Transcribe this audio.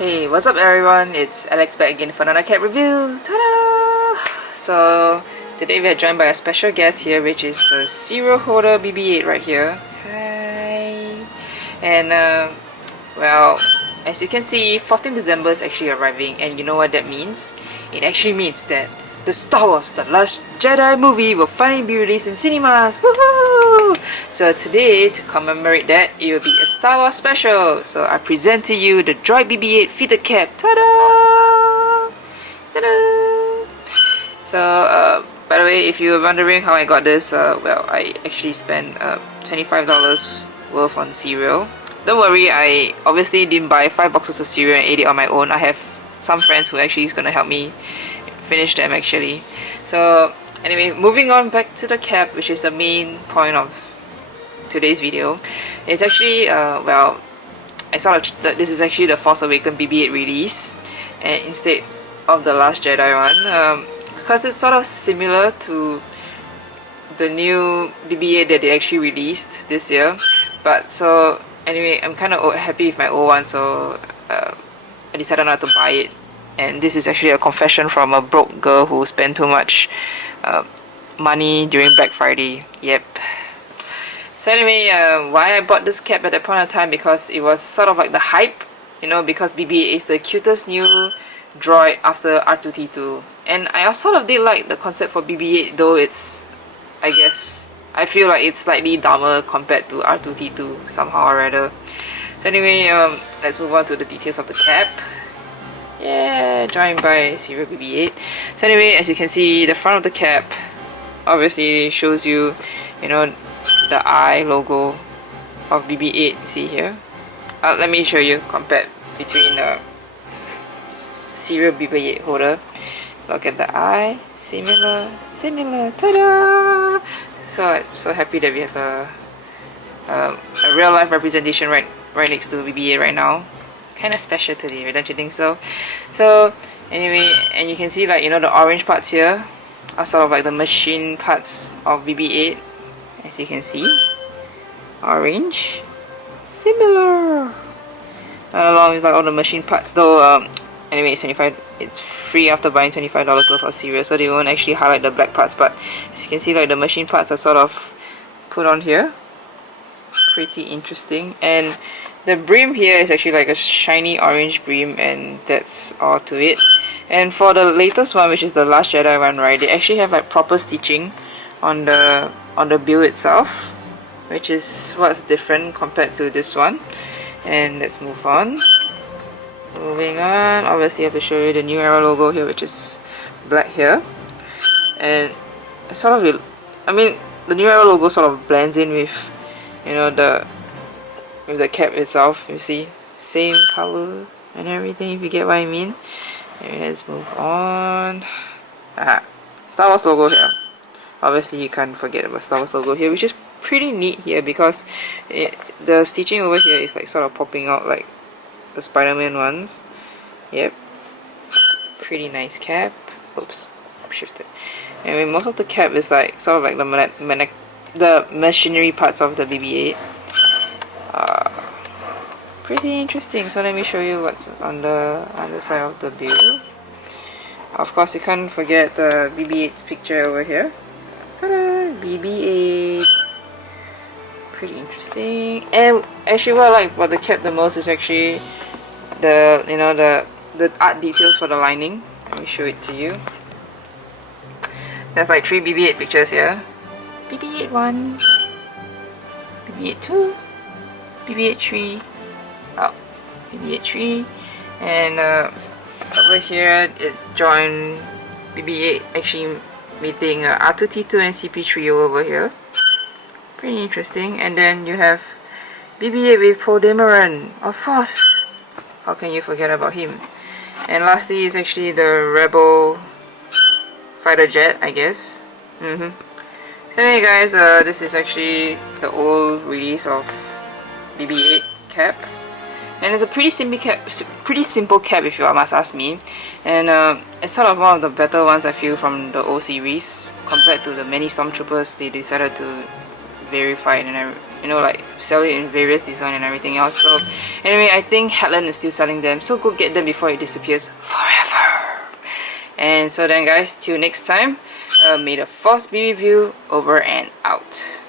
Hey, what's up everyone? It's Alex back again for another cat review. Ta-da! So, today we are joined by a special guest here, which is the Cereal Holder BB8 right here. Hi! And, well, as you can see, 14 December is actually arriving, and you know what that means? It actually means that the Star Wars The Last Jedi movie will finally be released in cinemas! Woohoo! So today, to commemorate that, it will be a Star Wars special. So I present to you the Droid BB8 fitted cap. Ta-da! Ta-da! So, by the way, if you were wondering how I got this, well, I actually spent $25 worth on cereal. Don't worry, I obviously didn't buy 5 boxes of cereal and ate it on my own. I have some friends who actually is gonna help me finish them actually. So anyway, moving on back to the cap, which is the main point of today's video. It's actually well, I thought that this is actually the Force Awaken BB8 release, and instead of the Last Jedi one, because it's sort of similar to the new BB8 that they actually released this year. But so anyway, I'm kind of happy with my old one, so I decided not to buy it. And this is actually a confession from a broke girl who spent too much money during Black Friday. Yep. So anyway, why I bought this cap at that point of time, because it was sort of like the hype, you know, because BB8 is the cutest new droid after R2-D2. And I sort of did like the concept for BB8, though it's, I guess, I feel like it's slightly dumber compared to R2-D2 somehow or rather. So anyway, let's move on to the details of the cap. Yeah, joined by Cereal BB8. So anyway, as you can see, the front of the cap obviously shows you, you know, the eye logo of BB8. See here. Let me show you compare between the Cereal BB8 holder. Look at the eye, similar. Ta-da! So I'm so happy that we have a real life representation right next to BB8 right now. Kind of special today, don't you think so? So anyway, and you can see, like, you know, the orange parts here are sort of like the machine parts of BB8, as you can see. Orange, similar, along with like all the machine parts. Though anyway, it's free after buying $25 worth of cereal, so they won't actually highlight the black parts. But as you can see, like, the machine parts are sort of put on here. Pretty interesting. And the brim here is actually like a shiny orange brim, and that's all to it. And for the latest one, which is the Last Jedi one, right, they actually have like proper stitching on the bill itself, which is what's different compared to this one. And let's move on. Moving on, obviously I have to show you the New Era logo here, which is black here. And sort of, I mean, the New Era logo sort of blends in with, you know, the cap itself. You see, same color and everything, if you get what I mean. And let's move on. Star Wars logo here. Obviously you can't forget about Star Wars logo here, which is pretty neat here, because the stitching over here is like sort of popping out like the Spider-Man ones. Yep, pretty nice cap. Oops, shifted. I mean, most of the cap is like sort of like the machinery parts of the BB8. Pretty interesting. So let me show you what's on the underside of the bill. Of course, you can't forget the BB8's picture over here. Ta-da! BB8. Pretty interesting. And actually, what I like about the cap the most is actually the, you know, the art details for the lining. Let me show it to you. There's like 3 BB8 pictures here. BB8 1, BB8 2, BB8 3. Oh, BB8 3, and over here it's joined BB8 actually meeting R2-D2 and CP3 over here. Pretty interesting. And then you have BB8 with Poe Dameron, of course. How can you forget about him? And lastly is actually the Rebel fighter jet, I guess. So anyway guys, this is actually the old release of BB8 cap. And it's a pretty simple cap if you must ask me. And it's sort of one of the better ones I feel from the old series compared to the many stormtroopers they decided to verify and you know, like sell it in various design and everything else. So anyway, I think Headland is still selling them, so go get them before it disappears forever. And so then guys, till next time, may the Force be with you, over and out.